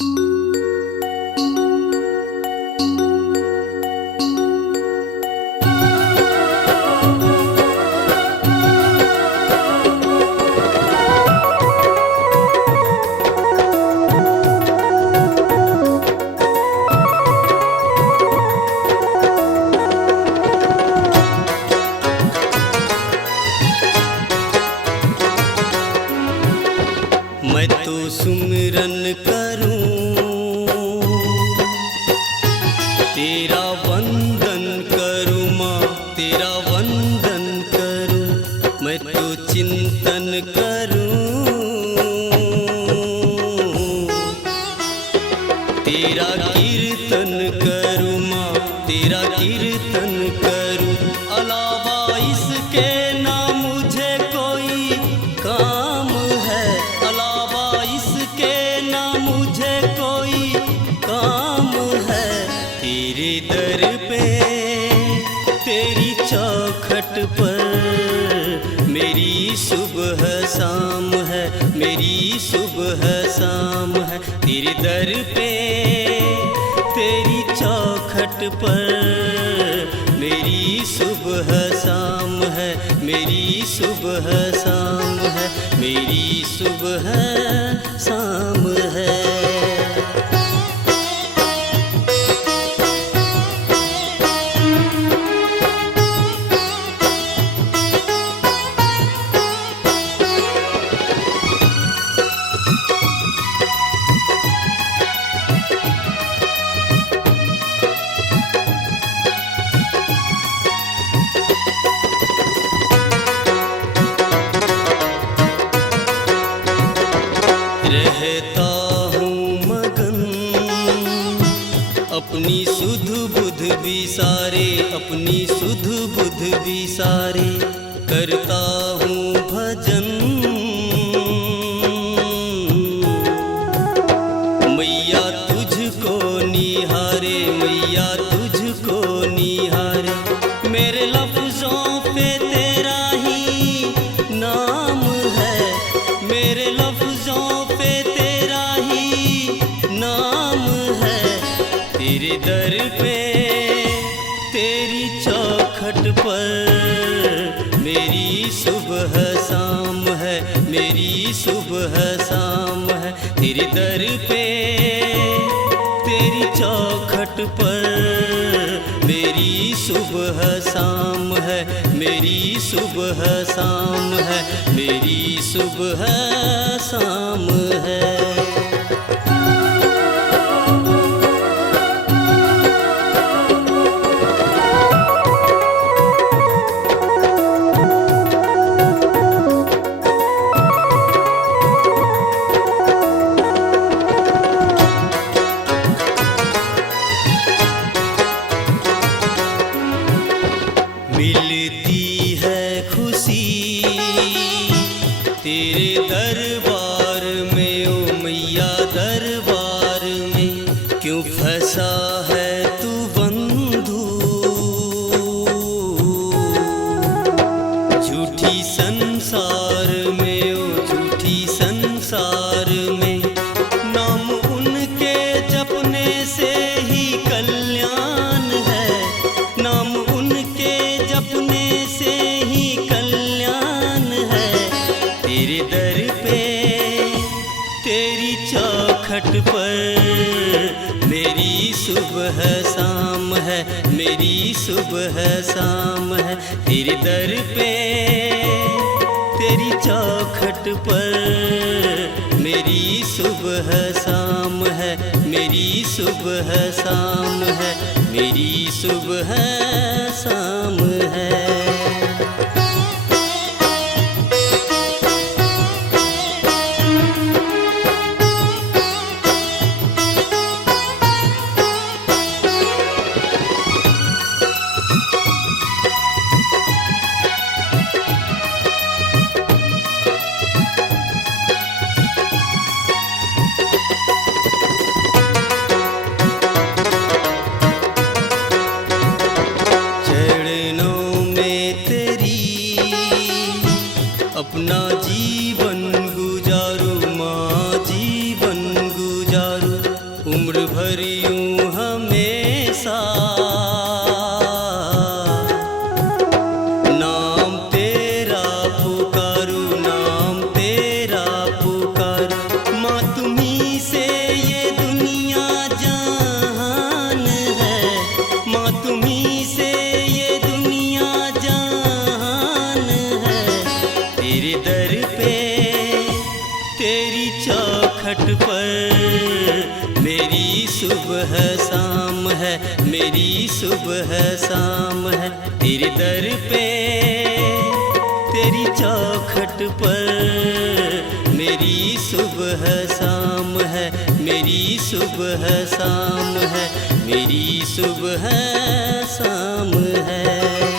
मैं तो सुमिरन करूं, तेरा वंदन करूं माँ, तेरा वंदन करूं। मैं तो चिंतन करूं, तेरा कीर्तन करूं माँ, तेरा कीर्तन करूं। अलावा इसके ना मुझे कोई काम है, अलावा इसके ना मुझे कोई काम है। तेरे दर पे तेरी चौखट पर मेरी सुबह शाम है, मेरी सुबह शाम है। तेरे दर पे तेरी चौखट पर मेरी सुबह शाम है, मेरी सुबह शाम है, मेरी सुबह शाम है। रहता हूँ मगन अपनी सुध बुध विसारे, अपनी सुध बुध विसारे। करता हूँ भजन मैया तुझको निहारे, मैया तुझको निहारे। मेरे लफ्जों पे तेरा ही नाम है, मेरे लफ्जों पे तेरा ही नाम है। तेरे दर पे तेरी चौखट पर मेरी सुबह शाम है, मेरी सुबह शाम है। तेरे दर पे तेरी चौखट पर मेरी सुबह शाम है, मेरी सुबह शाम है, मेरी सुबह शाम है। मिलती है खुशी तेरे दरबार में, ओ मैया दरबार में। क्यों फंसा है तू बंधु झूठी संसार में, ओ झूठी संसार में। नाम उनके जपने से ही कल्याण है, नाम उनके जपने से ही कल्याण है। तेरे दर पे तेरी चौखट पर मेरी सुबह शाम है, मेरी सुबह शाम है। तेरे दर पे तेरी चौखट पर मेरी सुबह शाम है, मेरी सुबह शाम है, मेरी सुबह शाम है। चरणों में तेरी चौखट पर मेरी सुबह शाम है, मेरी सुबह शाम है। तेरे दर पे तेरी चौखट पर मेरी सुबह शाम है, मेरी सुबह शाम है, मेरी सुबह शाम है।